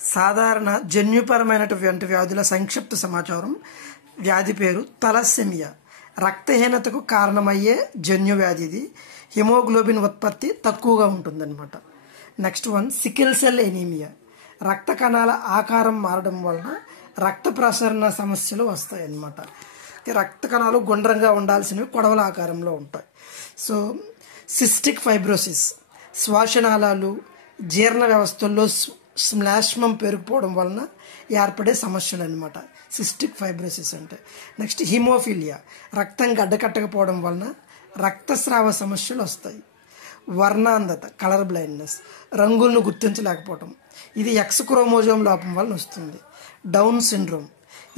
సాధారణ జన్యుపరమైనటువంటి వ్యాధుల సంక్షిప్త సమాచారం. వ్యాధి పేరు తలస్సెమియా. రక్తహీనతకు కారణమయ్యే జన్యు వ్యాధి ఇది. హిమోగ్లోబిన్ ఉత్పత్తి తక్కువగా ఉంటుందన్నమాట. Next one sickle cell anaemia. రక్త కణాల ఆకారం మారడం వలన రక్త ప్రసరణ సమస్యలు వస్తాయి అన్నమాట. రక్త కణాలు గుండ్రంగా ఉండాల్సినవి కొడవల ఆకారంలో ఉంటాయి. సో సిస్టిక్ ఫైబ్రోసిస్, శ్వాసనాళాలు జీర్ణ వ్యవస్థల్లో శ్లేష్మం పెరిగిపోవడం వలన ఏర్పడే సమస్యలు అన్నమాట సిస్టిక్ ఫైబ్రోసిస్ అంటే. నెక్స్ట్ హిమోఫిలియా, రక్తం గడ్డకట్టకపోవడం వలన రక్తస్రావ సమస్యలు వస్తాయి. వర్ణాంధత, కలర్ బ్లైండ్నెస్, రంగులను గుర్తించలేకపోవడం, ఇది ఎక్స్ క్రోమోజోమ్ లోపం వలన వస్తుంది. డౌన్ సిండ్రోమ్,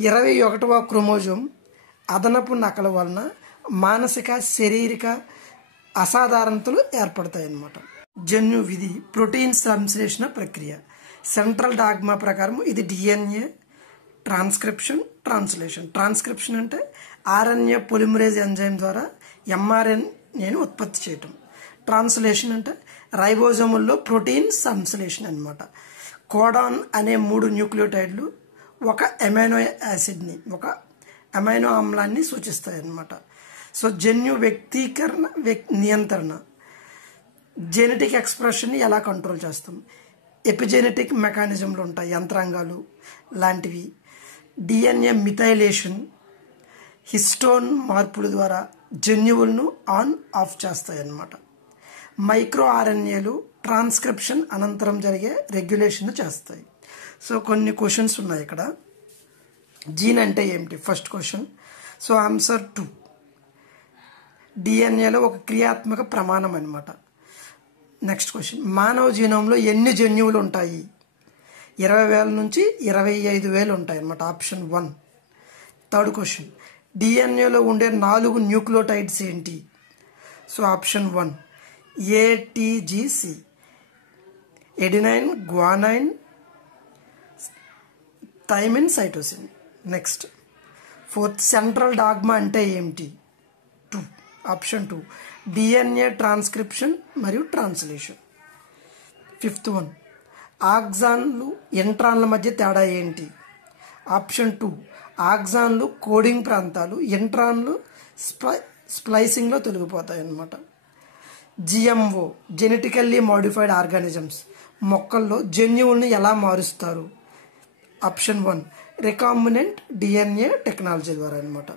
21వ క్రోమోజోమ్ అదనపు నకల వలన మానసిక శారీరక అసాధారణతలు ఏర్పడతాయి అన్నమాట. జన్యు విధి ప్రోటీన్ సంశ్లేషణ ప్రక్రియ. సెంట్రల్ డాగ్మా ప్రకారం ఇది డిఎన్ఏ ట్రాన్స్క్రిప్షన్, ట్రాన్స్లేషన్. ట్రాన్స్క్రిప్షన్ అంటే ఆర్ఎన్ఏ పొలిమరేజ్ ఎంజైమ్ ద్వారా ఎంఆర్ఎన్ఏను ఉత్పత్తి చేయటం. ట్రాన్స్లేషన్ అంటే రైబోజోముల్లో ప్రోటీన్ సంశ్లేషణ అన్నమాట. కోడాన్ అనే 3 న్యూక్లియోటైడ్లు ఒక అమైనో యాసిడ్ని, ఒక అమైనో ఆమ్లాన్ని సూచిస్తాయి అన్నమాట. సో జన్యు వ్యక్తీకరణ, నియంత్రణ. జెనెటిక్ ఎక్స్ప్రెషన్ని ఎలా కంట్రోల్ చేస్తాం? ఎపిజెనెటిక్ మెకానిజంలు ఉంటాయి, యంత్రాంగాలు లాంటివి. డిఎన్ఏ మిథైలేషన్, హిస్టోన్ మార్పుల ద్వారా జన్యువులను ఆన్ ఆఫ్ చేస్తాయి అన్నమాట. మైక్రో ఆర్ఎన్ఏలు ట్రాన్స్క్రిప్షన్ అనంతరం జరిగే రెగ్యులేషన్ చేస్తాయి. సో కొన్ని క్వశ్చన్స్ ఉన్నాయి ఇక్కడ. జీన్ అంటే ఏమిటి? First question. So answer 2. డిఎన్ఏలో ఒక క్రియాత్మక ప్రమాణం అన్నమాట. నెక్స్ట్ క్వశ్చన్, మానవ జీనోమ్లో ఎన్ని జన్యువులు ఉంటాయి? 20,000 నుంచి 25,000 ఉంటాయి అన్నమాట. ఆప్షన్ 1. థర్డ్ క్వశ్చన్, డిఎన్ఏలో ఉండే 4 న్యూక్లియోటైడ్స్ ఏంటి? So option 1 ATGC, adenine, guanine, thymine, cytosine. Next fourth, central dogma అంటే ఏమిటి? 2. ఆప్షన్ 2 డిఎన్ఏ ట్రాన్స్క్రిప్షన్ మరియు ట్రాన్స్లేషన్. ఫిఫ్త్ వన్, ఆక్సాన్లు ఇంట్రాన్ల మధ్య తేడా ఏంటి? ఆప్షన్ 2 ఆక్సాన్లు కోడింగ్ ప్రాంతాలు, ఇంట్రాన్లు స్ప్లైసింగ్లో తొలగిపోతాయి అన్నమాట. జిఎంఓ జెనెటికల్లీ మోడిఫైడ్ ఆర్గానిజమ్స్, మొక్కల్లో జన్యువుల్ని ఎలా మారుస్తారు? ఆప్షన్ 1 రికాంబినెంట్ డిఎన్ఏ టెక్నాలజీ ద్వారా అన్నమాట.